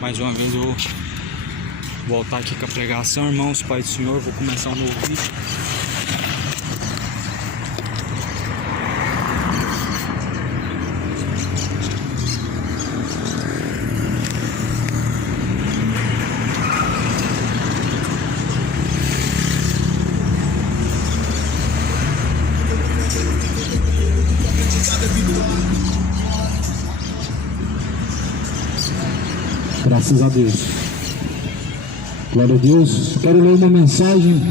Mais uma vez eu vou voltar aqui com a pregação, irmãos, Pai do Senhor. Vou começar um novo vídeo. Graças a Deus. Glória a Deus. Quero ler uma mensagem.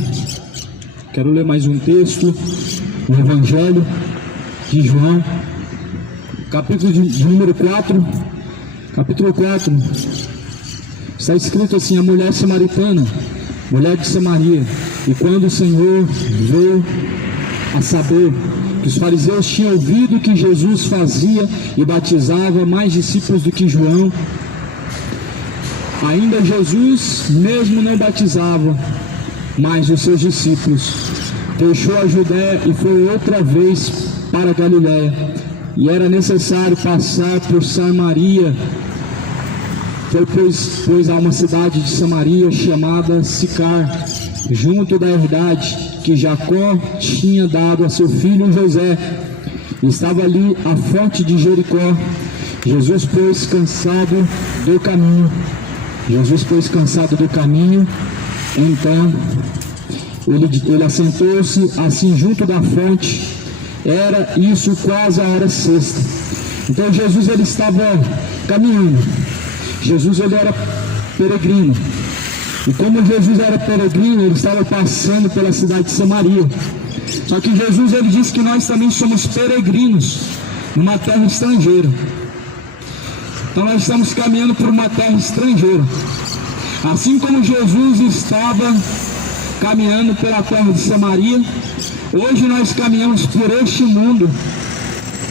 Quero ler mais um texto do Evangelho de João, capítulo de número 4. Capítulo 4. Está escrito assim: a mulher samaritana, mulher de Samaria. E quando o Senhor veio a saber que os fariseus tinham ouvido que Jesus fazia e batizava mais discípulos do que João, ainda Jesus mesmo não batizava mais os seus discípulos, deixou a Judéia e foi outra vez para a Galiléia, e era necessário passar por Samaria. Foi pois a uma cidade de Samaria chamada Sicar, junto da herdade que Jacó tinha dado a seu filho José. Estava ali a fonte de Jericó. Jesus, pois, cansado do caminho, então ele assentou-se assim junto da fonte. Era isso quase a hora sexta. Então Jesus ele estava caminhando. Jesus ele era peregrino. E como Jesus era peregrino, ele estava passando pela cidade de Samaria. Só que Jesus ele disse que nós também somos peregrinos numa terra estrangeira. Então nós estamos caminhando por uma terra estrangeira. Assim como Jesus estava caminhando pela terra de Samaria, hoje nós caminhamos por este mundo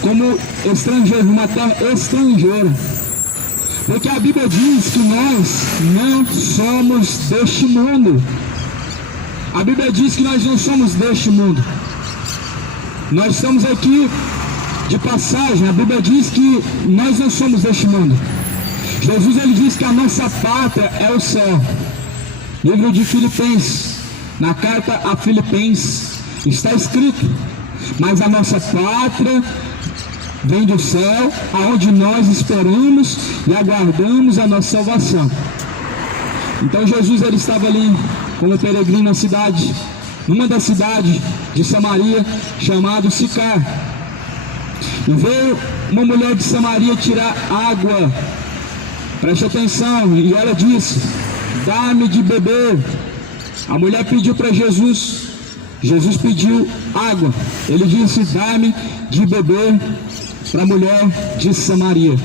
como estrangeiros, numa terra estrangeira. Porque a Bíblia diz que nós não somos deste mundo. A Bíblia diz que nós não somos deste mundo. Nós estamos aqui de passagem. A Bíblia diz que nós não somos deste mundo. Jesus ele diz que a nossa pátria é o céu. Livro de Filipenses, na carta a Filipenses, está escrito: mas a nossa pátria vem do céu, aonde nós esperamos e aguardamos a nossa salvação. Então Jesus ele estava ali como peregrino na cidade, numa das cidades de Samaria, chamado Sicar. E veio uma mulher de Samaria tirar água. Preste atenção. E ela disse: dá-me de beber. A mulher pediu para Jesus. Jesus pediu água. Ele disse: dá-me de beber, para a mulher de Samaria,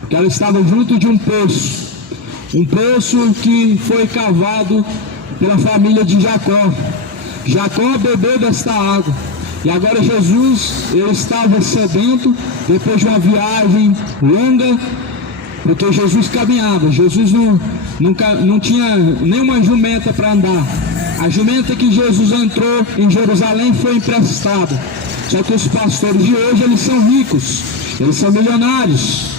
porque ela estava junto de um poço que foi cavado pela família de Jacó. Jacó bebeu desta água, e agora Jesus ele estava sedento depois de uma viagem longa, porque Jesus caminhava. Jesus não tinha nenhuma jumenta para andar. A jumenta que Jesus entrou em Jerusalém foi emprestada. Só que os pastores de hoje eles são ricos, eles são milionários.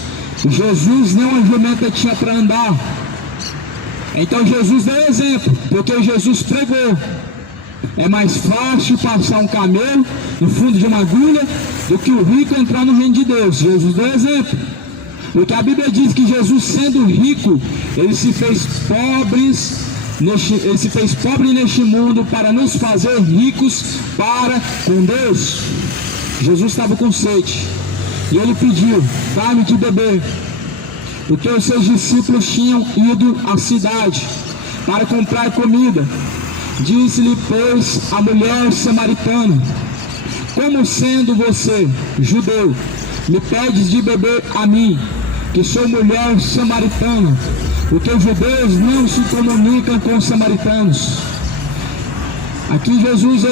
E Jesus nem uma jumenta tinha para andar. Então Jesus deu exemplo, porque Jesus pregou: é mais fácil passar um camelo no fundo de uma agulha do que o rico entrar no reino de Deus. Jesus deu exemplo, porque a Bíblia diz que Jesus, sendo rico, ele se fez pobre neste mundo para nos fazer ricos para com Deus. Jesus estava com sede e ele pediu: dá-me de beber, porque os seus discípulos tinham ido à cidade para comprar comida. Disse-lhe, pois, a mulher samaritana: como sendo você judeu, me pedes de beber a mim, que sou mulher samaritana? Porque os judeus não se comunicam com os samaritanos. Aqui Jesus,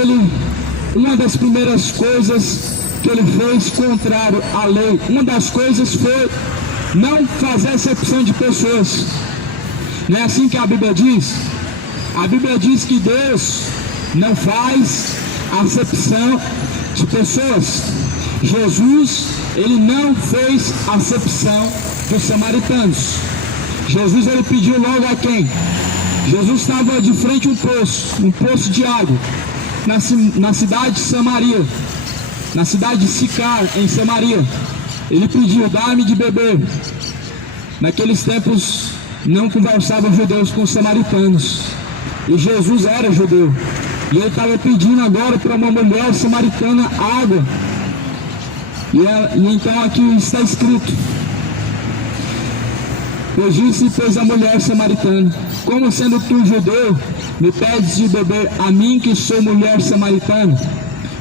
uma das primeiras coisas que ele fez contrário à lei, uma das coisas foi não fazer acepção de pessoas. Não é assim que a Bíblia diz? A Bíblia diz que Deus não faz acepção de pessoas. Jesus, ele não fez acepção dos samaritanos. Jesus ele pediu logo a quem? Jesus estava de frente a um poço de água, na cidade de Samaria, na cidade de Sicar, em Samaria. Ele pediu, dá-me de beber. Naqueles tempos não conversavam judeus com os samaritanos, e Jesus era judeu, e ele estava pedindo agora para uma mulher samaritana água. E então aqui está escrito: eu disse, pois, a mulher samaritana, como sendo tu judeu, me pedes de beber a mim, que sou mulher samaritana?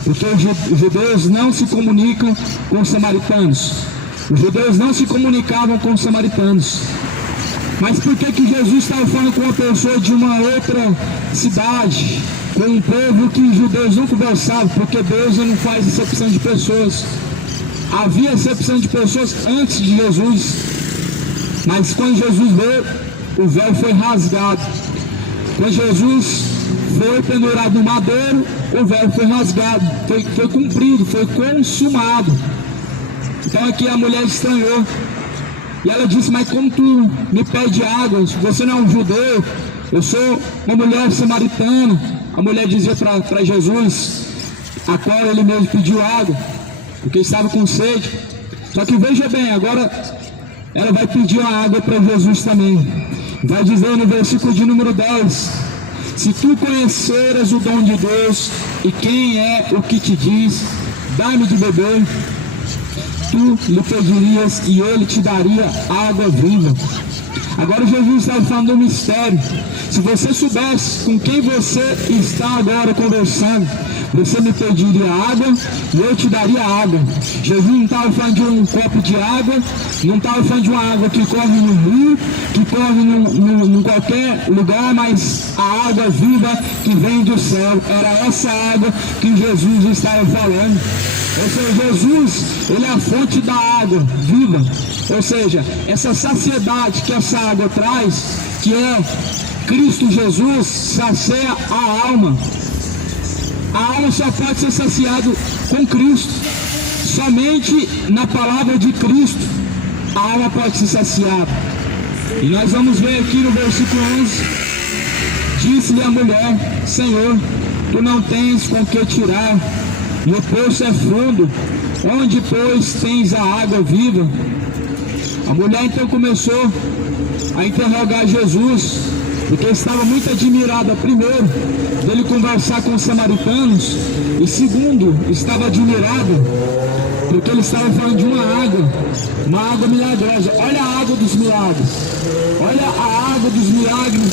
Porque os judeus não se comunicam com os samaritanos. Os judeus não se comunicavam com os samaritanos. Mas por que Jesus estava falando com uma pessoa de uma outra cidade, com um povo que os judeus não conversavam? Porque Deus não faz acepção de pessoas. Havia acepção de pessoas antes de Jesus, mas quando Jesus veio, o véu foi rasgado. Quando Jesus foi pendurado no madeiro, o véu foi rasgado, foi cumprido, foi consumado. Então aqui a mulher estranhou, e ela disse, mas como tu me pede água? Você não é um judeu, eu sou uma mulher samaritana. A mulher dizia para Jesus, a qual ele mesmo pediu água, porque estava com sede. Só que veja bem, agora ela vai pedir a água para Jesus também. Vai dizer no versículo de número 10: se tu conheceras o dom de Deus, e quem é o que te diz, dá-me de beber, tu lhe pedirias e ele te daria água viva. Agora Jesus está falando um mistério. Se você soubesse com quem você está agora conversando, você me pediria água e eu te daria água. Jesus não estava falando de um copo de água, não estava falando de uma água que corre no rio, que corre em qualquer lugar, mas a água viva que vem do céu. Era essa água que Jesus estava falando. Ou seja, Jesus, ele é a fonte da água viva. Ou seja, essa saciedade que essa água traz, que é Cristo Jesus, sacia a alma. A alma só pode ser saciada com Cristo. Somente na palavra de Cristo a alma pode ser saciada. E nós vamos ver aqui no versículo 11: disse-lhe a mulher, Senhor, tu não tens com que tirar, e o poço é fundo, onde pois tens a água viva? A mulher então começou a interrogar Jesus, porque estava muito admirada, primeiro, dele conversar com os samaritanos, e segundo, estava admirada porque ele estava falando de uma água milagrosa. Olha a água dos milagres, olha a água dos milagres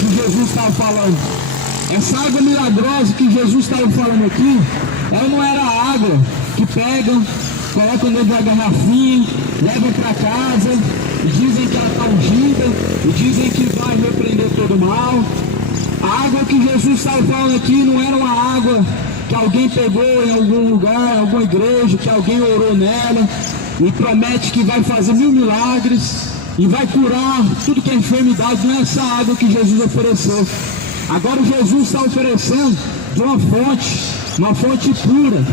que Jesus estava falando. Essa água milagrosa que Jesus estava falando aqui, ela não era a água que pegam, colocam dentro da garrafinha, levam para casa, e dizem que ela está ungida, e dizem que vai repreender todo mal. A água que Jesus estava falando aqui não era uma água que alguém pegou em algum lugar, em alguma igreja, que alguém orou nela, e promete que vai fazer 1000 milagres, e vai curar tudo que é enfermidade. Não é essa água que Jesus ofereceu. Agora Jesus está oferecendo de uma fonte pura,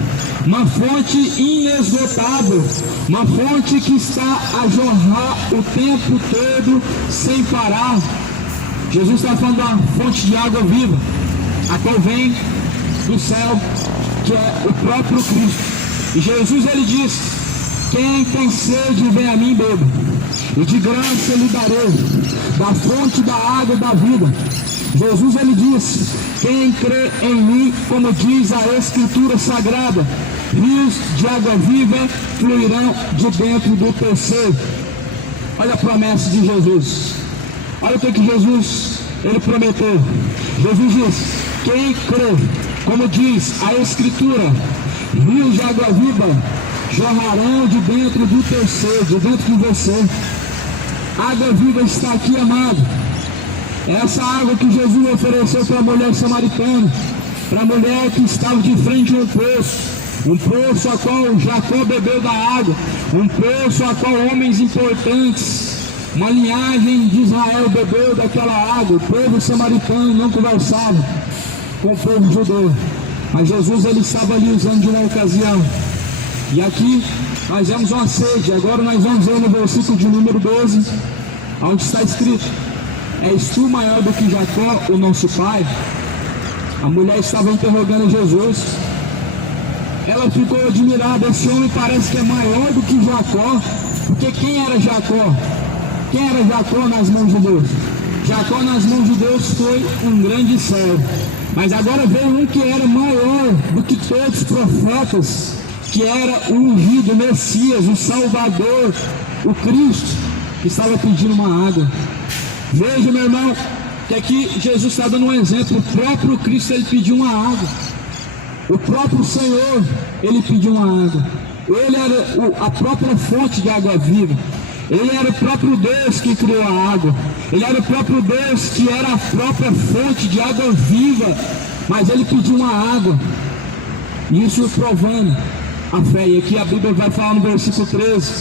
uma fonte inesgotável, uma fonte que está a jorrar o tempo todo sem parar. Jesus está falando da fonte de água viva, a qual vem do céu, que é o próprio Cristo. E Jesus ele diz, quem tem sede vem a mim beba, e de graça lhe darei da fonte da água da vida. Jesus ele disse, quem crê em mim, como diz a Escritura Sagrada, rios de água viva fluirão de dentro do teu ser. Olha a promessa de Jesus. Olha o que Jesus ele prometeu. Jesus disse, quem crê, como diz a Escritura, rios de água viva jorrarão de dentro do teu ser, de dentro de você. A água viva está aqui, amado. Essa água que Jesus ofereceu para a mulher samaritana, para a mulher que estava de frente a um poço a qual Jacó bebeu da água, um poço a qual homens importantes, uma linhagem de Israel bebeu daquela água. O povo samaritano não conversava com o povo judeu, mas Jesus ele estava ali usando de uma ocasião. E aqui nós vemos uma sede. Agora nós vamos ver no versículo de número 12, onde está escrito: és tu maior do que Jacó, o nosso pai? A mulher estava interrogando Jesus. Ela ficou admirada. Esse homem parece que é maior do que Jacó. Porque quem era Jacó? Quem era Jacó nas mãos de Deus? Jacó nas mãos de Deus foi um grande servo. Mas agora veio um que era maior do que todos os profetas, que era o ungido, o Messias, o Salvador, o Cristo, que estava pedindo uma água. Veja, meu irmão, que aqui Jesus está dando um exemplo. O próprio Cristo, ele pediu uma água. O próprio Senhor, ele pediu uma água. Ele era a própria fonte de água viva. Ele era o próprio Deus que criou a água. Ele era o próprio Deus que era a própria fonte de água viva. Mas ele pediu uma água. Isso provando a fé. E aqui a Bíblia vai falar no versículo 13: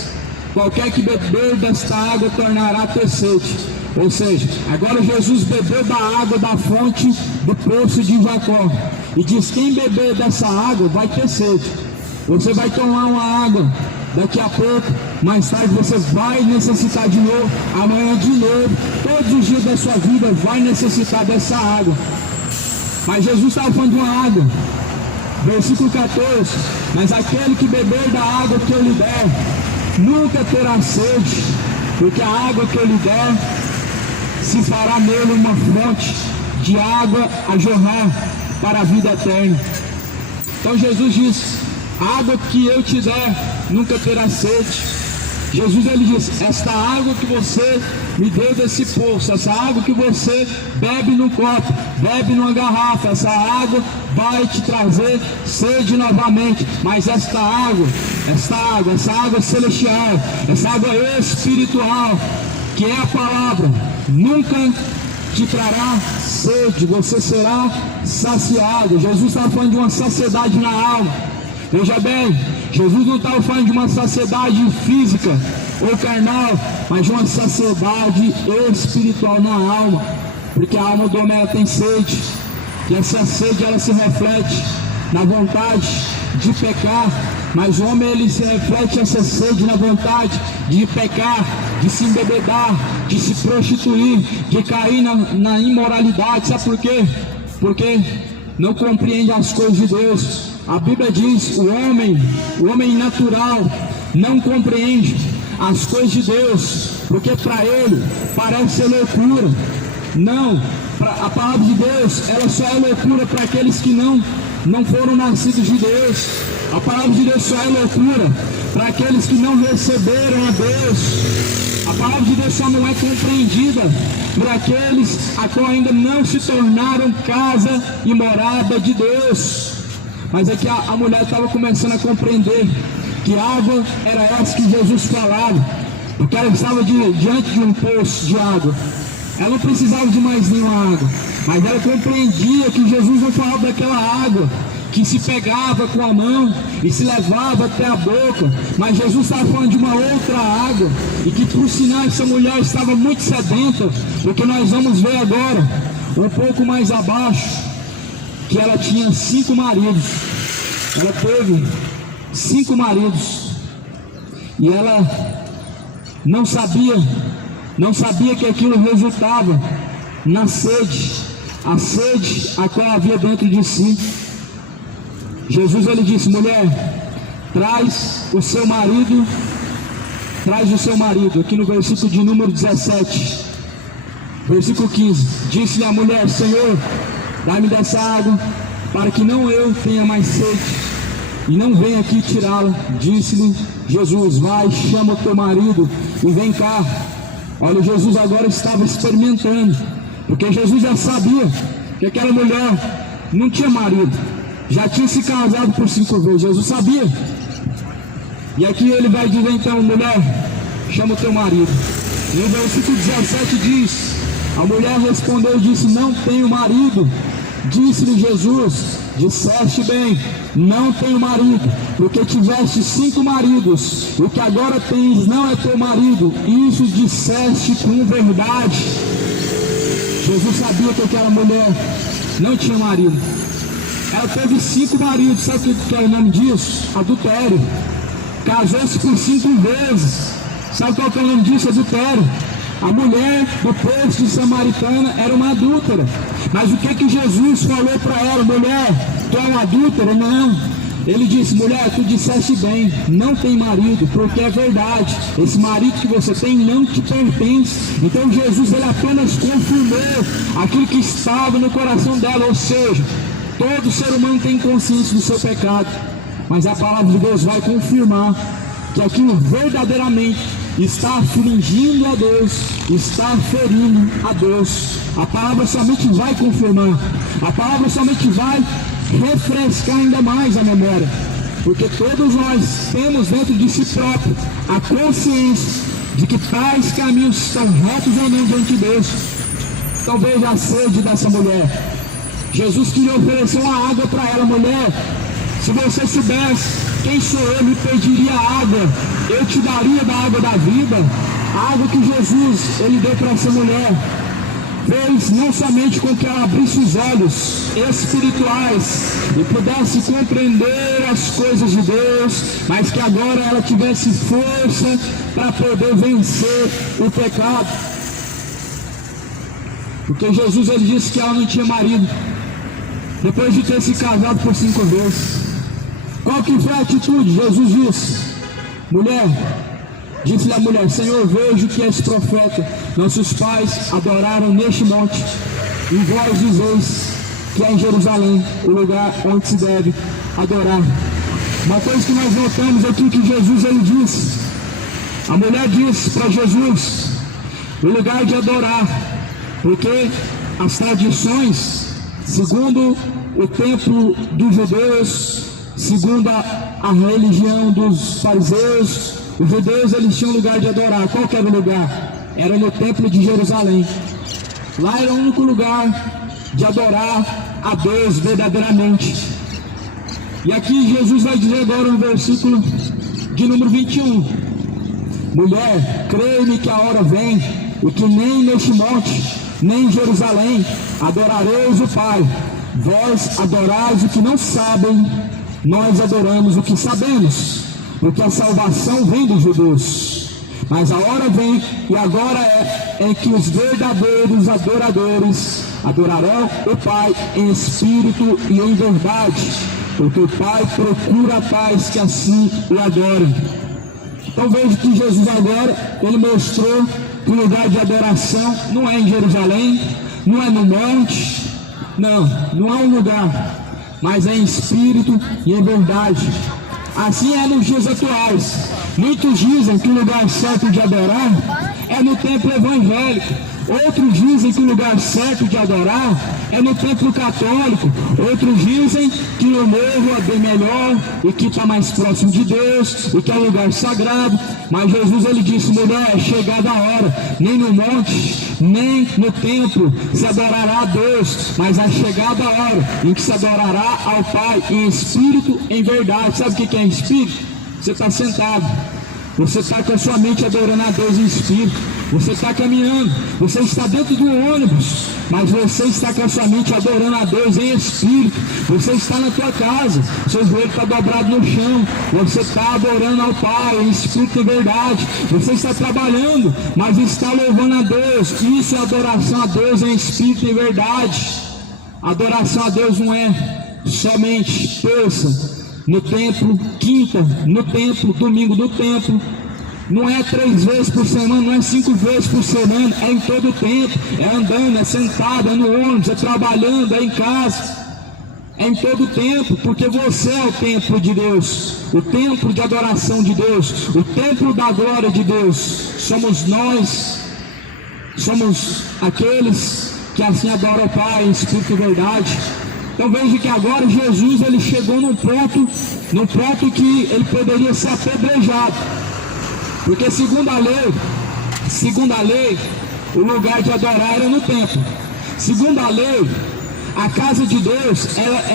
qualquer que beber desta água tornará a ter sede. Ou seja, agora Jesus bebeu da água da fonte do poço de Jacó. E diz: quem beber dessa água vai ter sede. Você vai tomar uma água daqui a pouco, mais tarde você vai necessitar de novo, amanhã de novo, todos os dias da sua vida vai necessitar dessa água. Mas Jesus estava falando de uma água. Versículo 14: mas aquele que beber da água que eu lhe der, nunca terá sede, porque a água que eu lhe der se fará nele uma fonte de água a jorrar para a vida eterna. Então Jesus diz: a água que eu te der nunca terá sede. Jesus, ele diz: esta água que você me deu desse poço, essa água que você bebe no copo, bebe numa garrafa, essa água vai te trazer sede novamente. Mas essa água celestial, essa água espiritual, que é a palavra, nunca te trará sede, você será saciado. Jesus estava falando de uma saciedade na alma. Veja bem, Jesus não estava falando de uma saciedade física ou carnal, mas de uma saciedade espiritual na alma. Porque a alma do homem, ela tem sede, e essa sede, ela se reflete na vontade de pecar. Mas o homem, ele se reflete essa sede na vontade de pecar, de se embebedar, de se prostituir, de cair na imoralidade. Sabe por quê? Porque não compreende as coisas de Deus. A Bíblia diz: o homem natural não compreende as coisas de Deus, porque para ele parece ser loucura. Não, a palavra de Deus, ela só é loucura para aqueles que não foram nascidos de Deus. A palavra de Deus só é loucura para aqueles que não receberam a Deus. A palavra de Deus só não é compreendida por aqueles a qual ainda não se tornaram casa e morada de Deus. Mas aqui a mulher estava começando a compreender que água era essa que Jesus falava, porque ela estava diante de um poço de água. Ela não precisava de mais nenhuma água, mas ela compreendia que Jesus não falava daquela água que se pegava com a mão e se levava até a boca, mas Jesus estava falando de uma outra água, e que por sinal essa mulher estava muito sedenta, porque nós vamos ver agora, um pouco mais abaixo, que ela tinha 5 maridos. Ela teve 5 maridos, e ela não sabia que aquilo resultava na sede, a sede a qual havia dentro de si. Jesus, ele disse: mulher, traz o seu marido, aqui no versículo de número 17, versículo 15, disse-lhe a mulher: Senhor, dá-me dessa água, para que não eu tenha mais sede, e não venha aqui tirá-la. Disse-lhe Jesus: vai, chama o teu marido e vem cá. Olha, Jesus agora estava experimentando, porque Jesus já sabia que aquela mulher não tinha marido, já tinha se casado por 5 vezes. Jesus sabia. E aqui ele vai dizer então: mulher, chama o teu marido. E o versículo 17 diz: a mulher respondeu e disse: não tenho marido. Disse-lhe Jesus: disseste bem, não tenho marido, porque tiveste 5 maridos, o que agora tens não é teu marido. Isso disseste com verdade. Jesus sabia que aquela mulher não tinha marido. Ela teve 5 maridos. Sabe o que é o nome disso? Adultério. Casou-se por 5 vezes. Sabe qual que é o nome disso? Adultério. A mulher do poço de Samaritana era uma adúltera. Mas o que Jesus falou para ela? Mulher, tu é uma adúltera? Não. Ele disse, mulher, tu disseste bem, não tem marido, porque é verdade, esse marido que você tem não te pertence. Então Jesus, ele apenas confirmou aquilo que estava no coração dela, ou seja, todo ser humano tem consciência do seu pecado, mas a palavra de Deus vai confirmar que aquilo verdadeiramente está afligindo a Deus, está ferindo a Deus. A palavra somente vai confirmar, a palavra somente vai refrescar ainda mais a memória, porque todos nós temos dentro de si próprio a consciência de que tais caminhos estão retos ou não diante de Deus. Então veja a sede dessa mulher. Jesus queria oferecer uma água para ela. Mulher, se você soubesse quem sou eu, me pediria água, eu te daria da água da vida. A água que Jesus ele deu para essa mulher fez não somente com que ela abrisse os olhos espirituais e pudesse compreender as coisas de Deus, mas que agora ela tivesse força para poder vencer o pecado. Porque Jesus ele disse que ela não tinha marido, depois de ter se casado por 5 vezes. Qual que foi a atitude? Jesus disse, mulher, disse-lhe a mulher, Senhor, vejo que és profeta. Nossos pais adoraram neste monte, e vós dizeis que é em Jerusalém o lugar onde se deve adorar. Uma coisa que nós notamos aqui que Jesus ele disse, a mulher disse para Jesus, o lugar de adorar, porque as tradições, segundo o templo dos judeus, segundo a religião dos fariseus, os judeus eles tinham lugar de adorar. Qual que era o lugar? Era no templo de Jerusalém. Lá era o único lugar de adorar a Deus verdadeiramente. E aqui Jesus vai dizer agora no versículo de número 21, mulher, creio-me que a hora vem, e que nem neste monte, nem em Jerusalém adorareis o Pai. Vós adorais o que não sabem, nós adoramos o que sabemos, porque a salvação vem dos judeus. Mas a hora vem, e agora é que os verdadeiros adoradores adorarão o Pai em espírito e em verdade, porque o Pai procura tais que assim o adorem. Então veja que Jesus agora, ele mostrou que o lugar de adoração não é em Jerusalém, não é no monte, não há um lugar, mas é em espírito e em verdade. Assim é nos dias atuais. Muitos dizem que o lugar certo de adorar é no templo evangélico. Outros dizem que o lugar certo de adorar é no templo católico. Outros dizem que o morro é bem melhor e que está mais próximo de Deus e que é um lugar sagrado. Mas Jesus ele disse, mulher, é chegada a hora, nem no monte, nem no templo se adorará a Deus, mas é chegada a hora em que se adorará ao Pai em espírito, em verdade. Sabe o que é em espírito? Você está sentado, você está com a sua mente adorando a Deus em espírito, você está caminhando, você está dentro do ônibus, mas você está com a sua mente adorando a Deus em espírito. Você está na tua casa, seu joelho está dobrado no chão, você está adorando ao Pai em espírito e verdade. Você está trabalhando, mas está louvando a Deus. Isso é adoração a Deus em espírito e verdade. Adoração a Deus não é somente terça no templo, quinta no templo, domingo no templo. Não é 3 vezes por semana, não é 5 vezes por semana, é em todo o tempo, é andando, é sentado, é no ônibus, é trabalhando, é em casa, é em todo o tempo, porque você é o templo de Deus, o templo de adoração de Deus, o templo da glória de Deus. Somos nós, somos aqueles que assim adoram o Pai em espírito e verdade. Então veja que agora Jesus ele chegou num ponto que ele poderia ser apedrejado, porque segundo a lei, o lugar de adorar era no templo. Segundo a lei, a casa de Deus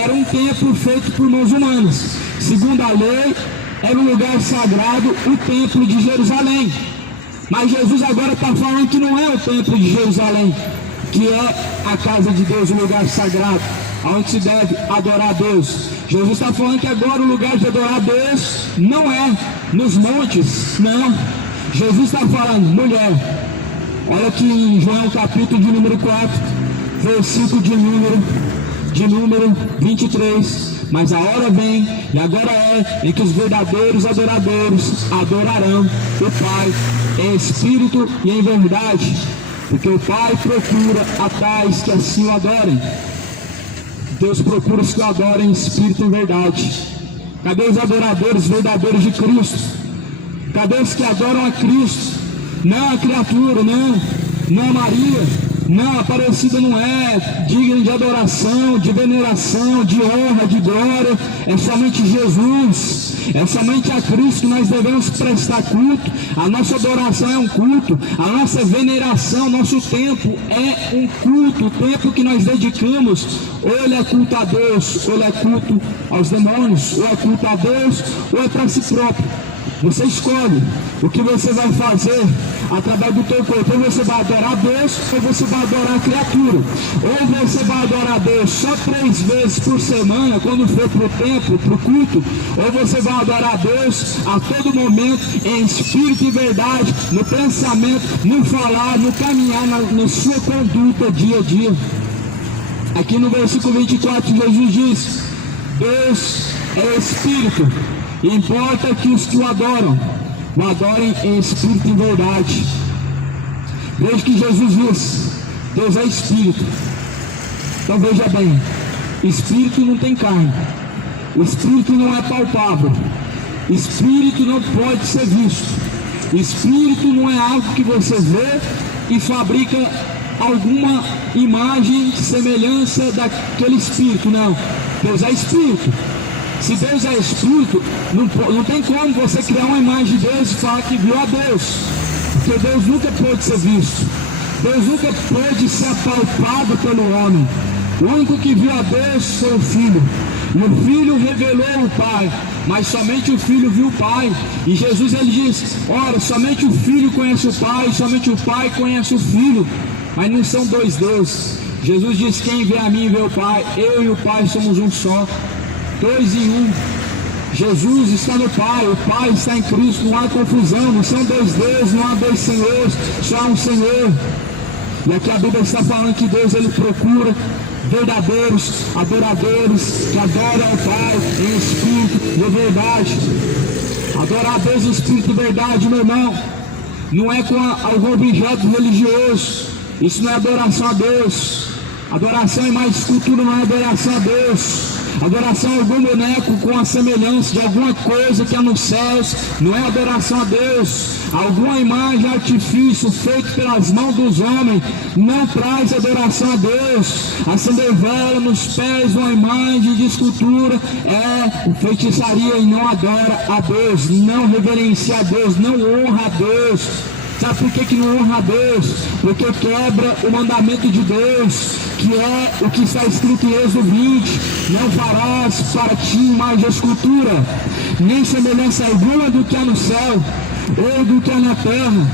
era um templo feito por mãos humanas. Segundo a lei, era um lugar sagrado, o templo de Jerusalém. Mas Jesus agora está falando que não é o templo de Jerusalém, que é a casa de Deus, o lugar sagrado, onde se deve adorar a Deus. Jesus está falando que agora o lugar de adorar a Deus não é nos montes, não. Jesus está falando, mulher, Olha aqui em João capítulo de número 4, versículo de número 23. Mas a hora vem, e agora é, em que os verdadeiros adoradores adorarão o Pai em espírito e em verdade, porque o Pai procura a tais que assim o adorem. Deus procura os que o adorem em espírito e em verdade. Cadê os adoradores verdadeiros de Cristo? Cadê os que adoram a Cristo? Não a criatura, não a Maria. Não, a Aparecida não é digna de adoração, de veneração, de honra, de glória. É somente Jesus, é somente a Cristo que nós devemos prestar culto. A nossa adoração é um culto, a nossa veneração, nosso tempo é um culto. O tempo que nós dedicamos, ou ele é culto a Deus, ou ele é culto aos demônios, ou é culto a Deus, ou é para si próprio. Você escolhe o que você vai fazer através do teu corpo. Ou você vai adorar a Deus, ou você vai adorar a criatura. Ou você vai adorar a Deus só 3 vezes por semana, quando for para o templo, para o culto. Ou você vai adorar a Deus a todo momento, em espírito e verdade, no pensamento, no falar, no caminhar, na sua conduta dia a dia. Aqui no versículo 24, Jesus diz: Deus é espírito. Importa que os que o adorem em espírito e verdade. Veja que Jesus diz: Deus é espírito. Então veja bem, espírito não tem carne, espírito não é palpável, espírito não pode ser visto, espírito não é algo que você vê e fabrica alguma imagem, semelhança daquele espírito. Não, Deus é espírito. Se Deus é espírito, não tem como você criar uma imagem de Deus e falar que viu a Deus, porque Deus nunca pôde ser visto, Deus nunca pôde ser apalpado pelo homem. O único que viu a Deus foi o Filho, e o Filho revelou o Pai, mas somente o Filho viu o Pai. E Jesus ele diz: ora, somente o Filho conhece o Pai, somente o Pai conhece o Filho, mas não são dois deuses. Jesus diz: quem vê a mim vê o Pai, eu e o Pai somos um só. 2 em 1. Jesus está no Pai, o Pai está em Cristo, não há confusão, não são 2 deuses, não há 2 senhores, só há um Senhor. E aqui a Bíblia está falando que Deus ele procura verdadeiros adoradores que adoram ao Pai em espírito e em verdade. Adorar a Deus em espírito e verdade, meu irmão, não é com algum objeto religioso. Isso não é adoração a Deus. Adoração em mais escultura não é adoração a Deus. Adoração a algum boneco com a semelhança de alguma coisa que há nos céus não é adoração a Deus. Alguma imagem, artifício feito pelas mãos dos homens não traz adoração a Deus. Acender vela nos pés de uma imagem de escultura é feitiçaria e não adora a Deus, não reverencia a Deus, não honra a Deus. Sabe por que não honra a Deus? Porque quebra o mandamento de Deus, que é o que está escrito em Êxodo 20: não farás para ti imagem de escultura, nem semelhança alguma do que há no céu, ou do que há na terra.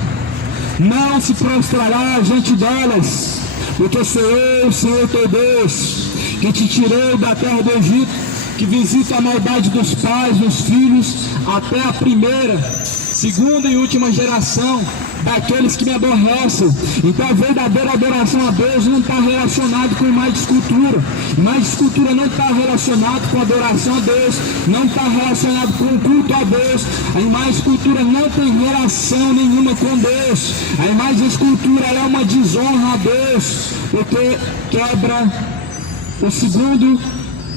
Não se prostrará diante delas, porque sou eu, Senhor teu Deus, que te tirei da terra do Egito, que visita a maldade dos pais, dos filhos, até a primeira, segunda e última geração daqueles que me aborrecem. Então a verdadeira adoração a Deus não está relacionada com imagem de escultura. Imagem de escultura não está relacionada com adoração a Deus, não está relacionado com culto a Deus. A imagem de escultura não tem relação nenhuma com Deus. A imagem de escultura é uma desonra a Deus, porque quebra o segundo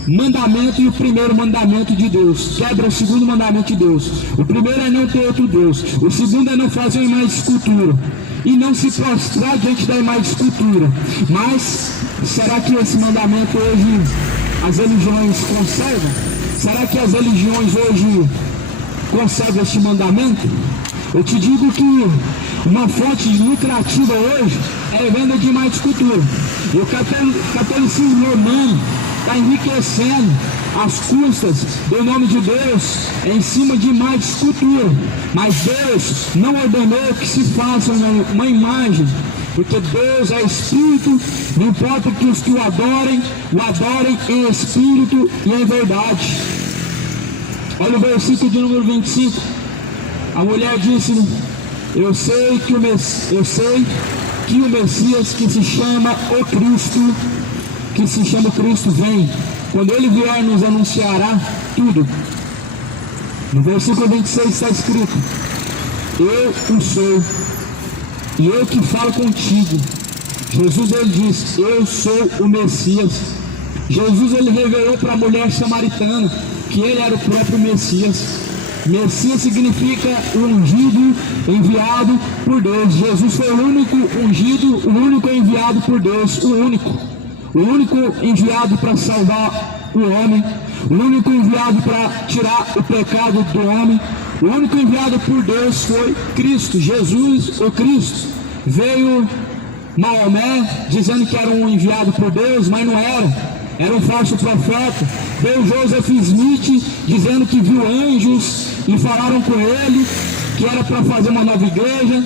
mandamento e o primeiro mandamento de Deus. Quebra o segundo mandamento de Deus. O primeiro é não ter outro Deus. O segundo é não fazer uma imagem de escultura e não se prostrar diante da imagem de escultura. Mas será que esse mandamento hoje as religiões conservam? Será que as religiões hoje conservam este mandamento? Eu te digo que uma fonte lucrativa hoje é a venda de imagem de escultura. E o catolicismo romano está enriquecendo às custas do nome de Deus em cima de imagem de escultura. Mas Deus não ordenou que se faça uma imagem, porque Deus é espírito. Não importa que os que o adorem em espírito e em verdade. Olha o versículo de número 25. A mulher disse: eu sei que o Messias, que se chama o Cristo, vem. Quando ele vier, nos anunciará tudo. No versículo 26 está escrito: eu o sou, e eu que falo contigo. Jesus, ele diz: eu sou o Messias. Jesus, ele revelou para a mulher samaritana que ele era o próprio Messias. Messias significa ungido, enviado por Deus. Jesus foi o único ungido, o único enviado por Deus, o único enviado para salvar o homem, o único enviado para tirar o pecado do homem. O único enviado por Deus foi Cristo, Jesus, o Cristo. Veio Maomé dizendo que era um enviado por Deus, mas não era um falso profeta. Veio Joseph Smith dizendo que viu anjos e falaram com ele que era para fazer uma nova igreja.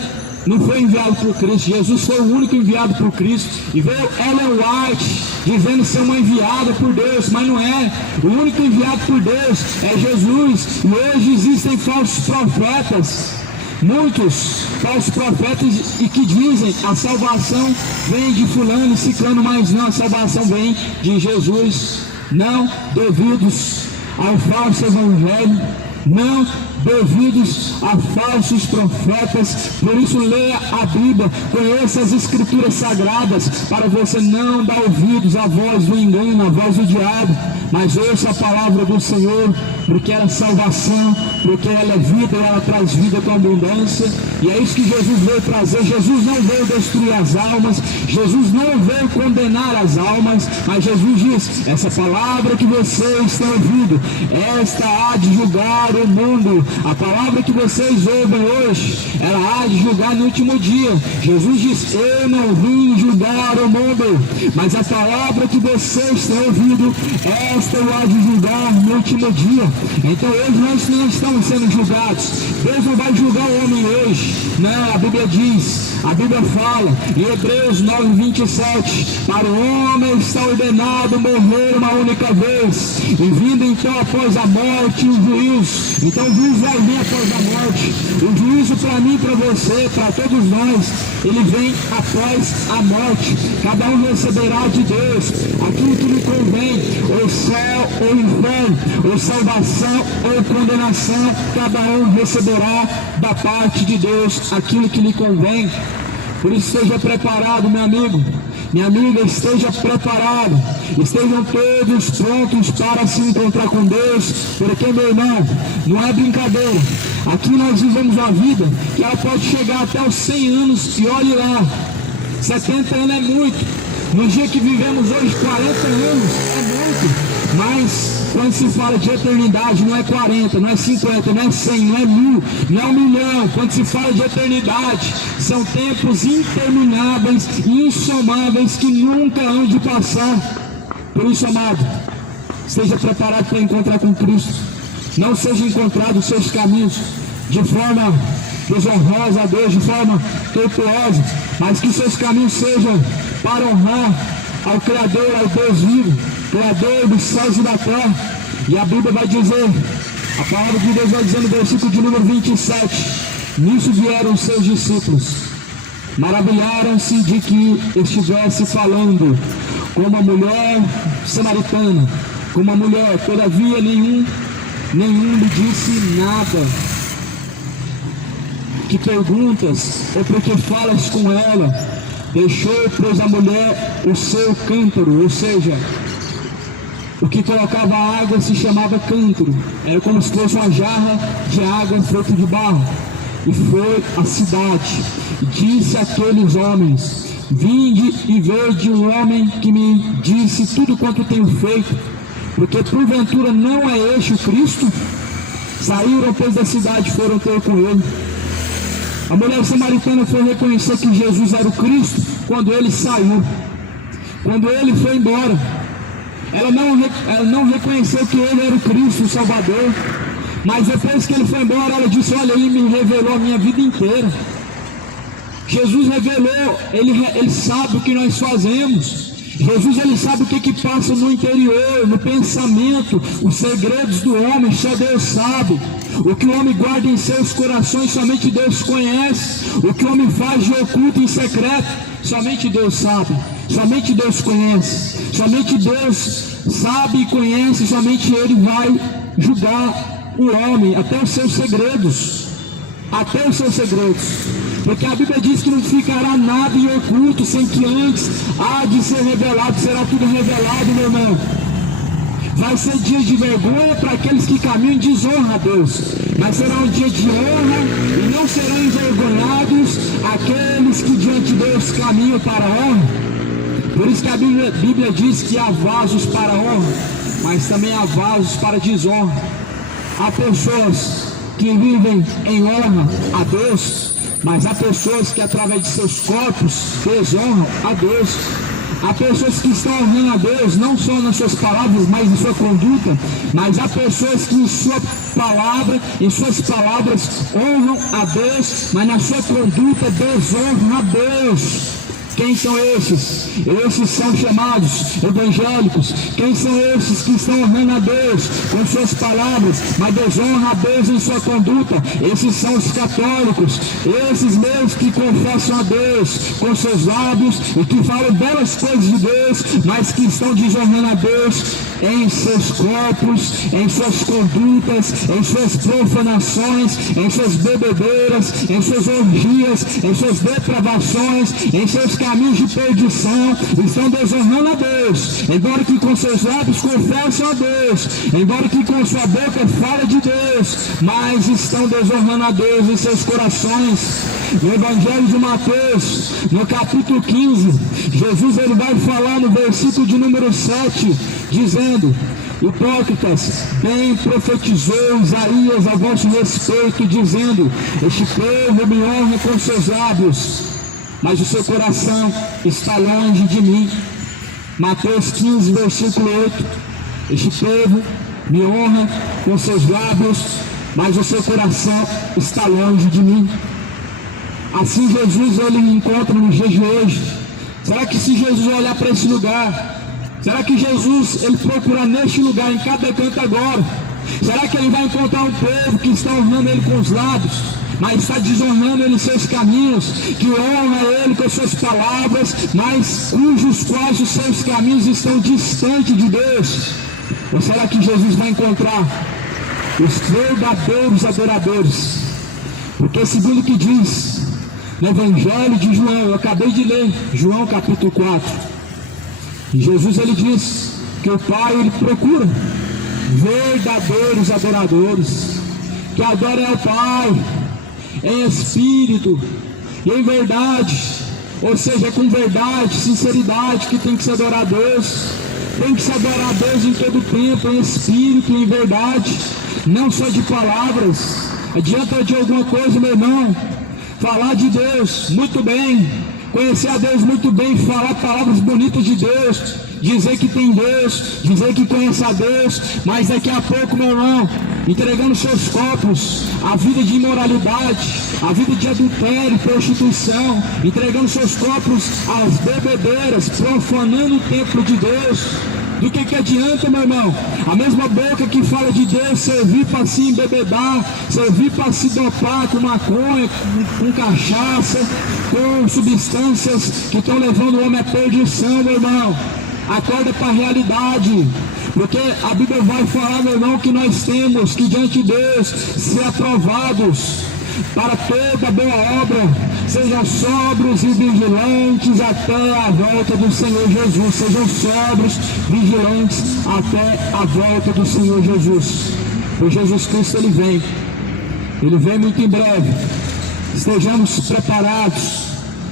Não foi enviado por Cristo. Jesus foi o único enviado por Cristo. E veio Ellen White dizendo ser uma enviada por Deus, mas não é. O único enviado por Deus é Jesus. E hoje existem falsos profetas, muitos falsos profetas, e que dizem a salvação vem de fulano e ciclano, mas não, a salvação vem de Jesus. Não devidos ao falso evangelho, não devidos a falsos profetas. Por isso, leia a Bíblia, conheça as Escrituras Sagradas, para você não dar ouvidos à voz do engano, à voz do diabo, mas ouça a palavra do Senhor, porque ela é salvação, porque ela é vida e ela traz vida com abundância. E é isso que Jesus veio trazer. Jesus não veio destruir as almas, Jesus não veio condenar as almas, mas Jesus diz: essa palavra que vocês têm ouvido, esta há de julgar o mundo. A palavra que vocês ouvem hoje, ela há de julgar no último dia. Jesus diz: eu não vim julgar o mundo, mas a palavra que vocês têm ouvido, esta eu há de julgar no último dia. Então hoje nós não estamos sendo julgados. Deus não vai julgar o homem hoje. Não, a Bíblia diz, a Bíblia fala em Hebreus 9:27, para o homem está ordenado morrer uma única vez, e vindo então após a morte o juízo. Então o juízo vai vir após a morte. O juízo para mim, para você, para todos nós, ele vem após a morte. Cada um receberá de Deus aquilo que lhe convém, ou céu ou inferno, ou salvação ou condenação. Cada um receberá da parte de Deus aquilo que lhe convém. Por isso, esteja preparado, meu amigo, minha amiga, esteja preparado, estejam todos prontos para se encontrar com Deus, porque, meu irmão, não é brincadeira. Aqui nós vivemos uma vida que ela pode chegar até os 100 anos, e olhe lá, 70 anos é muito. No dia que vivemos hoje, 40 anos é muito. Mas quando se fala de eternidade, não é 40, não é 50, não é 100, não é 1000, não é 1 milhão. Quando se fala de eternidade, são tempos intermináveis e insomáveis que nunca hão de passar. Por isso, amado, esteja preparado para encontrar com Cristo. Não seja encontrado os seus caminhos de forma desonrosa a Deus, de forma tortuosa, mas que seus caminhos sejam para honrar ao Criador, ao Deus vivo, Criador dos céus e da terra. E a Bíblia vai dizer, a palavra de Deus vai dizer no versículo de número 27, nisso vieram os seus discípulos, maravilharam-se de que estivesse falando com uma mulher samaritana, com uma mulher. Todavia nenhum lhe disse nada. Que perguntas, ou porque falas com ela? Deixou, pois, a mulher o seu cântaro, ou seja, o que colocava água se chamava cântaro, era como se fosse uma jarra de água feita de barro. E foi à cidade, e disse àqueles homens: vinde e vede um homem que me disse tudo quanto tenho feito, porque porventura não é este o Cristo? Saíram, pois, da cidade e foram ter com ele. A mulher samaritana foi reconhecer que Jesus era o Cristo quando ele saiu, quando ele foi embora. Ela não reconheceu que ele era o Cristo, o Salvador, mas depois que ele foi embora, ela disse: olha, ele me revelou a minha vida inteira. Jesus revelou, ele sabe o que nós fazemos. Jesus, ele sabe o que passa no interior, no pensamento, os segredos do homem, só Deus sabe. O que o homem guarda em seus corações, somente Deus conhece. O que o homem faz de oculto em secreto, Somente Deus sabe, somente Deus conhece, somente Deus sabe e conhece, somente Ele vai julgar o homem, até os seus segredos, porque a Bíblia diz que não ficará nada em oculto, sem que antes há de ser revelado, será tudo revelado, meu irmão. Vai ser dia de vergonha para aqueles que caminham em desonra a Deus, mas será um dia de honra e não serão envergonhados aqueles que diante de Deus caminham para a honra. Por isso que a Bíblia diz que há vasos para a honra, mas também há vasos para a desonra. Há pessoas que vivem em honra a Deus, mas há pessoas que através de seus corpos desonram a Deus. Há pessoas que estão honrando a Deus, não só nas suas palavras, mas em sua conduta, mas há pessoas que em suas palavras honram a Deus, mas na sua conduta desonram a Deus. Quem são esses? Esses são chamados evangélicos. Quem são esses que estão honrando a Deus com suas palavras, mas desonram a Deus em sua conduta? Esses são os católicos, esses mesmos que confessam a Deus com seus lábios e que falam belas coisas de Deus, mas que estão desonrando a Deus em seus corpos, em suas condutas, em suas profanações, em suas bebedeiras, em suas orgias, em suas depravações, em seus caminhos de perdição. Estão desonrando a Deus, embora que com seus lábios confessem a Deus, embora que com sua boca fale de Deus, mas estão desonrando a Deus em seus corações. No Evangelho de Mateus, no capítulo 15, Jesus ele vai falar no versículo de número 7, dizendo: hipócritas, bem profetizou Isaías a vosso respeito, dizendo: este povo me honra com seus lábios, mas o seu coração está longe de mim. Mateus 15, versículo 8: este povo me honra com seus lábios, mas o seu coração está longe de mim. Assim Jesus ele encontra nos dias de hoje. Será que se Jesus olhar para esse lugar, será que Jesus ele procura neste lugar, em cada canto agora, será que ele vai encontrar um povo que está honrando ele com os lábios, mas está desonrando ele em seus caminhos, que honra ele com suas palavras, mas quais os seus caminhos estão distantes de Deus? Ou será que Jesus vai encontrar os verdadeiros adoradores? Porque segundo o que diz no Evangelho de João, eu acabei de ler, João capítulo 4, e Jesus ele diz que o Pai ele procura verdadeiros adoradores, que adorem ao Pai em espírito e em verdade, ou seja, é com verdade, sinceridade que tem que se adorar a Deus. Tem que se adorar a Deus em todo tempo, em espírito e em verdade, não só de palavras. Adianta de alguma coisa, meu irmão, falar de Deus muito bem, conhecer a Deus muito bem, falar palavras bonitas de Deus, dizer que tem Deus, dizer que conhece a Deus, mas daqui a pouco, meu irmão, entregando seus corpos à vida de imoralidade, à vida de adultério, prostituição, entregando seus corpos às bebedeiras, profanando o templo de Deus. Do que adianta, meu irmão? A mesma boca que fala de Deus servir para se embebedar, servir para se dopar com maconha, com cachaça, com substâncias que estão levando o homem à perdição, meu irmão. Acorda para a realidade, porque a Bíblia vai falar, meu irmão, que nós temos que diante de Deus ser aprovados para toda boa obra. Sejam sóbrios e vigilantes até a volta do Senhor Jesus. Sejam sóbrios, vigilantes até a volta do Senhor Jesus. Pois Jesus Cristo Ele vem muito em breve. Estejamos preparados,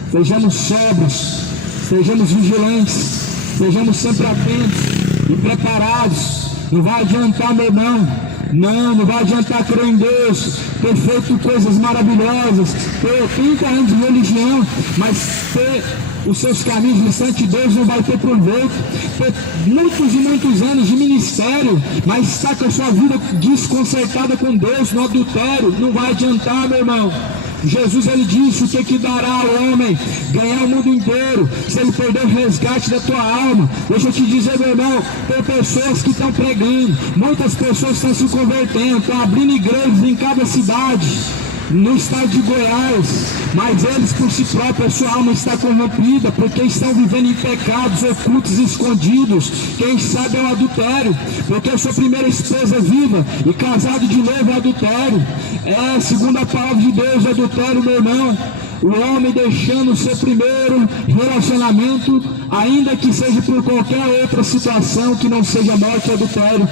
estejamos sóbrios, estejamos vigilantes, estejamos sempre atentos e preparados. Não vai adiantar, meu irmão. Não vai adiantar crer em Deus, ter feito coisas maravilhosas, ter 30 anos de religião, mas ter os seus caminhos distantes de Deus não vai ter proveito. Ter muitos e muitos anos de ministério, mas estar com a sua vida desconcertada com Deus, no adultério, não vai adiantar, meu irmão. Jesus ele disse: o que dará ao homem ganhar o mundo inteiro se ele perder o resgate da tua alma? Deixa eu te dizer, meu irmão, tem pessoas que estão pregando, muitas pessoas estão se convertendo, estão abrindo igrejas em cada cidade, no estado de Goiás, mas eles por si próprios, a sua alma está corrompida, porque estão vivendo em pecados ocultos e escondidos. Quem sabe é o adultério, porque a sua primeira esposa é viva e casado de novo é adultério. Segundo a palavra de Deus, adultério, meu irmão, o homem deixando o seu primeiro relacionamento, ainda que seja por qualquer outra situação que não seja morte e adultério.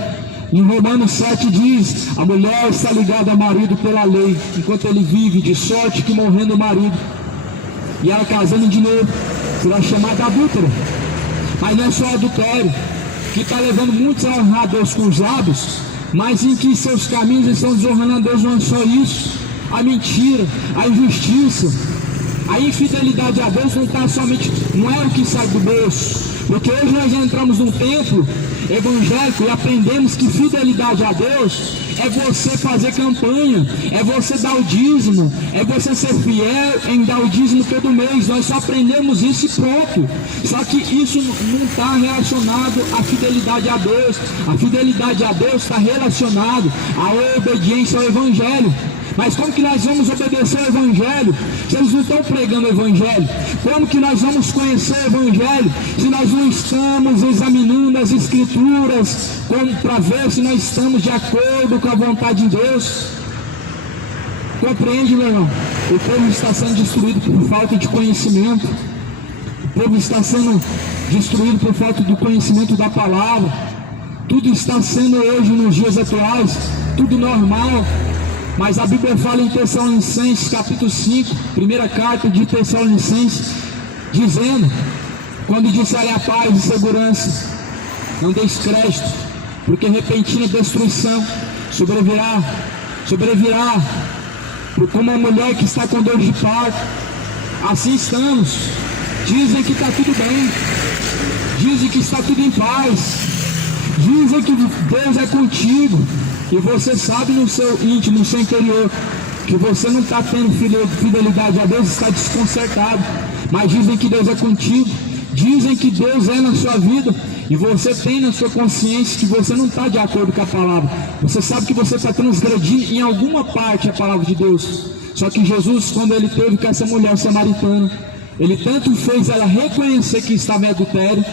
Em Romanos 7 diz: a mulher está ligada ao marido pela lei, enquanto ele vive, de sorte que morrendo o marido, e ela casando de novo, será chamada adúltera. Mas não é só adultério que está levando muitos a honrar a Deus com os lábios, mas em que seus caminhos estão desonrando a Deus. Não é só isso: a mentira, a injustiça, a infidelidade a Deus não é o que sai do bolso, porque hoje nós entramos num templo evangélico e aprendemos que fidelidade a Deus é você fazer campanha, é você dar o dízimo, é você ser fiel em dar o dízimo todo mês. Nós só aprendemos isso e pronto. Só que isso não está relacionado à fidelidade a Deus. A fidelidade a Deus está relacionado à obediência ao Evangelho. Mas como que nós vamos obedecer ao Evangelho se eles não estão pregando o Evangelho? Como que nós vamos conhecer o Evangelho se nós não estamos examinando as Escrituras para ver se nós estamos de acordo com a vontade de Deus? Compreende, meu irmão? O povo está sendo destruído por falta de conhecimento. O povo está sendo destruído por falta de conhecimento da palavra. Tudo está sendo hoje, nos dias atuais, tudo normal. Mas a Bíblia fala em Tessalonicenses capítulo 5, primeira carta de Tessalonicenses, dizendo, quando disserem a paz e segurança, não deis crédito, porque repentina destruição sobrevirá, como uma mulher que está com dor de parto. Assim estamos. Dizem que está tudo bem, dizem que está tudo em paz, dizem que Deus é contigo, e você sabe no seu íntimo, no seu interior, que você não está tendo fidelidade a Deus, está desconcertado. Mas dizem que Deus é contigo, dizem que Deus é na sua vida, e você tem na sua consciência que você não está de acordo com a palavra. Você sabe que você está transgredindo em alguma parte a palavra de Deus. Só que Jesus, quando ele teve com essa mulher samaritana, ele tanto fez ela reconhecer que estava em adultério,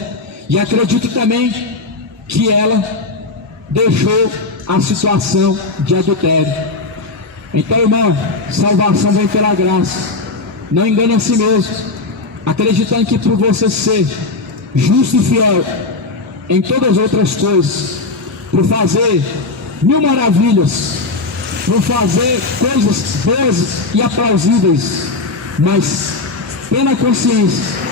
e acredito também que ela deixou a situação de adultério. Então, irmão, salvação vem pela graça. Não engane a si mesmo, acreditando que por você ser justo e fiel em todas as outras coisas, por fazer mil maravilhas, por fazer coisas boas e aplausíveis, mas tendo a consciência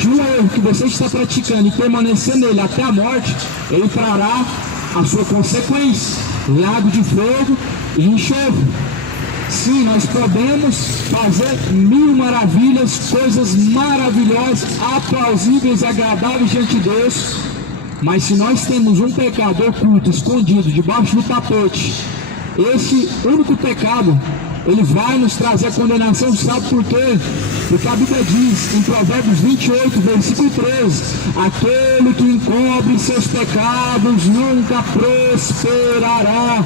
de um erro que você está praticando e permanecer nele até a morte, ele trará a sua consequência: lago de fogo e enxofre. Sim, nós podemos fazer mil maravilhas, coisas maravilhosas, aplausíveis e agradáveis diante de Deus, mas se nós temos um pecado oculto, escondido, debaixo do tapete, esse único pecado, ele vai nos trazer a condenação. Sabe por quê? Porque a Bíblia diz em Provérbios 28, versículo 13: aquele que encobre seus pecados nunca prosperará,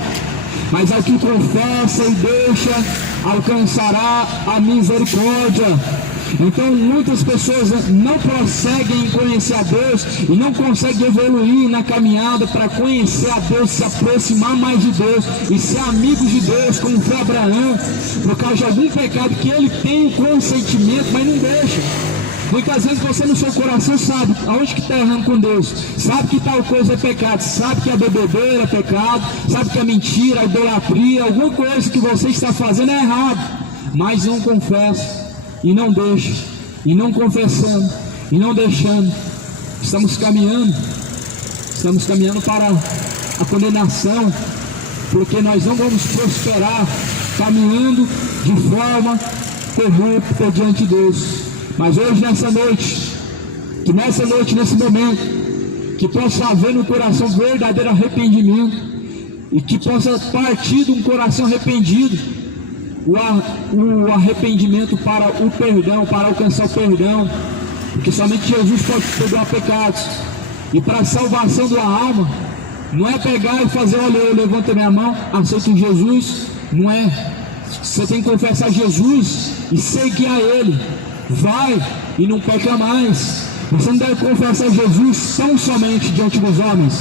mas ao que confessa e deixa alcançará a misericórdia. Então muitas pessoas não prosseguem em conhecer a Deus e não conseguem evoluir na caminhada para conhecer a Deus, se aproximar mais de Deus e ser amigos de Deus, como foi Abraão, por causa de algum pecado que ele tem consentimento, mas não deixa. Muitas vezes você no seu coração sabe aonde que está errando com Deus, sabe que tal coisa é pecado, sabe que a bebedeira é pecado, sabe que a mentira, a idolatria, alguma coisa que você está fazendo é errado, mas não confessa e não deixa, e não confessando e não deixando, estamos caminhando para a condenação, porque nós não vamos prosperar caminhando de forma corrupta diante de Deus. Mas hoje, nessa noite, nesse momento, que possa haver no coração verdadeiro arrependimento, e que possa partir de um coração arrependido, o arrependimento para o perdão, para alcançar o perdão, porque somente Jesus pode perdoar pecados. E para a salvação da alma, não é pegar e fazer: olha, eu levanto a minha mão, aceito Jesus. Não é. Você tem que confessar Jesus e seguir a Ele. Vai e não peca mais. Você não deve confessar Jesus tão somente diante dos homens,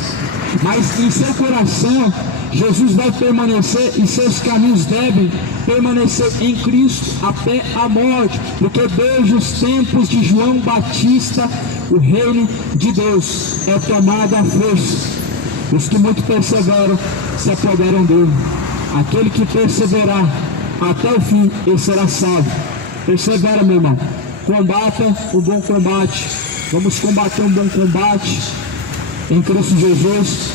mas em seu coração Jesus vai permanecer e seus caminhos devem permanecer em Cristo até a morte, porque desde os tempos de João Batista o reino de Deus é tomado à força. Os que muito perseveram se apoderam dele. Aquele que perseverar até o fim, ele será salvo. Persevera, meu irmão. Combata o bom combate. Vamos combater um bom combate em Cristo Jesus.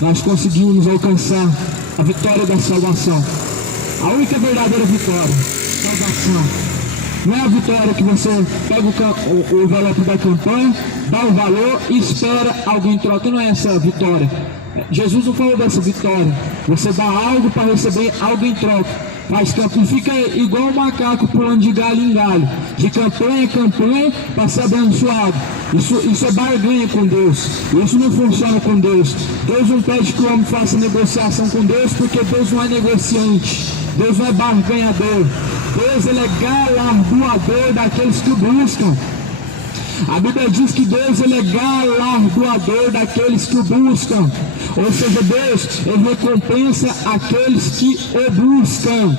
Nós conseguimos alcançar a vitória da salvação. A única verdadeira vitória, salvação. Não é a vitória que você pega o envelope da campanha, dá o valor e espera alguém trocar. Não é essa a vitória. Jesus não falou dessa vitória. Você dá algo para receber algo em troca. Mas campo fica igual um macaco pulando de galho em galho, de campanha em campanha para ser abençoado. Isso é barganha com Deus. Isso não funciona com Deus. Deus não pede que o homem faça negociação com Deus, porque Deus não é negociante. Deus não é barganhador. Deus, ele é galardoador daqueles que o buscam. A Bíblia diz que Deus, ele é galardoador daqueles que o buscam. Ou seja, Deus, ele recompensa aqueles que o buscam.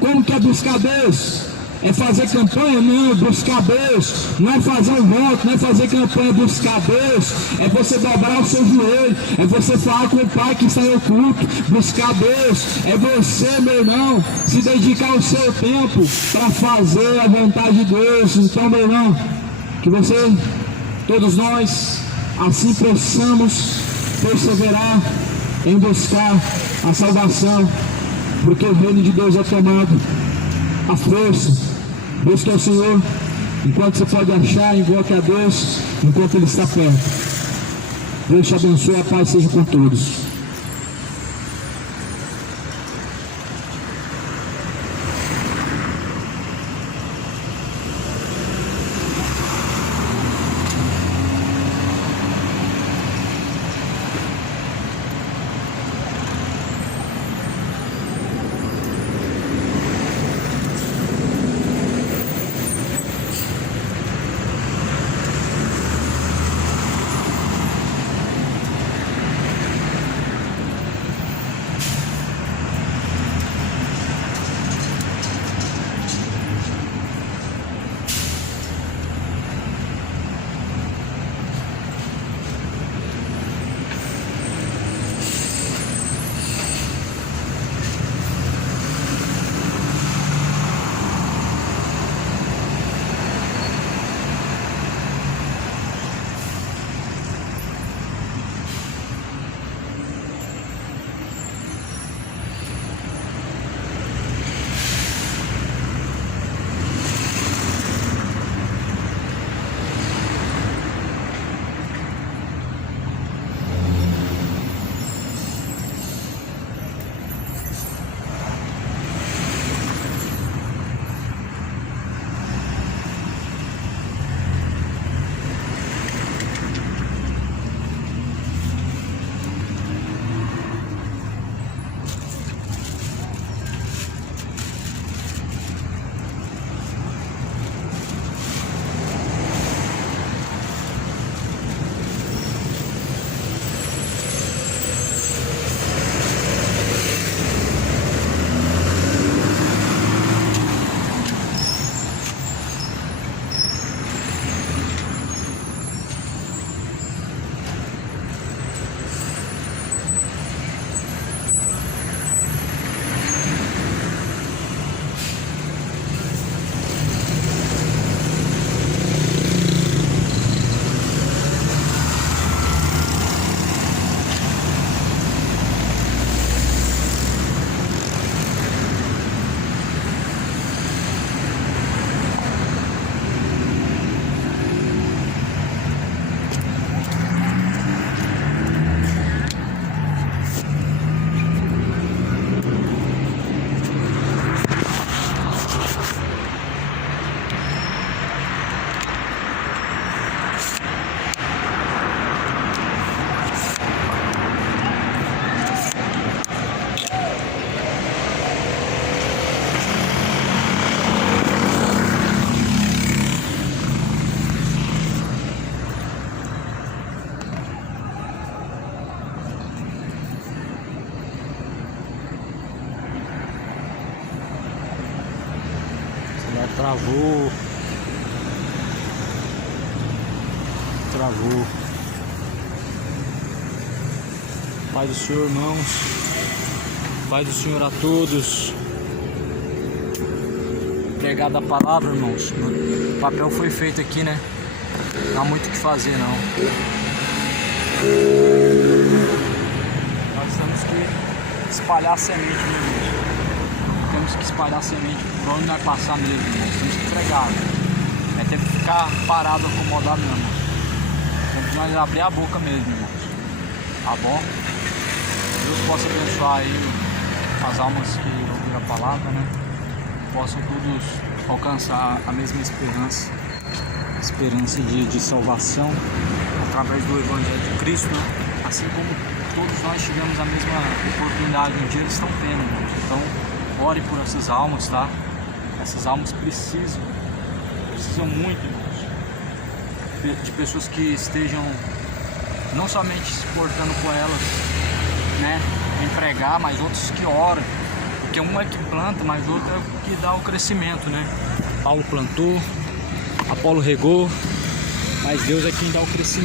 Como que é buscar Deus? É fazer campanha? Não, buscar Deus. Não é fazer um voto, não é fazer campanha, buscar Deus. É você dobrar o seu joelho. É você falar com o Pai que está em oculto. Buscar Deus. É você, meu irmão, se dedicar o seu tempo para fazer a vontade de Deus. Então, meu irmão, que você, todos nós, assim possamos perseverar em buscar a salvação, porque o reino de Deus é tomado à força. Busque ao Senhor enquanto você pode achar, invoque a Deus enquanto Ele está perto. Deus te abençoe, a paz seja com todos. Travou. Travou. Pai do Senhor, irmãos. Pai do Senhor a todos. Pregada a palavra, irmãos. O papel foi feito aqui, né? Não há muito o que fazer, não. Nós temos que espalhar a semente, meu irmão. Temos que espalhar a semente por onde nós passar mesmo, irmãos. Temos que pregar. É ter que ficar parado, acomodado, meu irmão. Temos que nós abrir a boca mesmo, irmãos. Tá bom? Deus possa abençoar aí as almas que ouviram a palavra, né? Possam todos alcançar a mesma esperança de salvação através do Evangelho de Cristo, né? Assim como todos nós tivemos a mesma oportunidade um dia, eles estão tendo, irmãos. Então ore por essas almas, tá? Essas almas precisam muito, irmãos, de pessoas que estejam não somente se portando com elas, né, em pregar, mas outros que oram, porque um é que planta, mas outro é o que dá o crescimento, né? Paulo plantou, Apolo regou, mas Deus é quem dá o crescimento.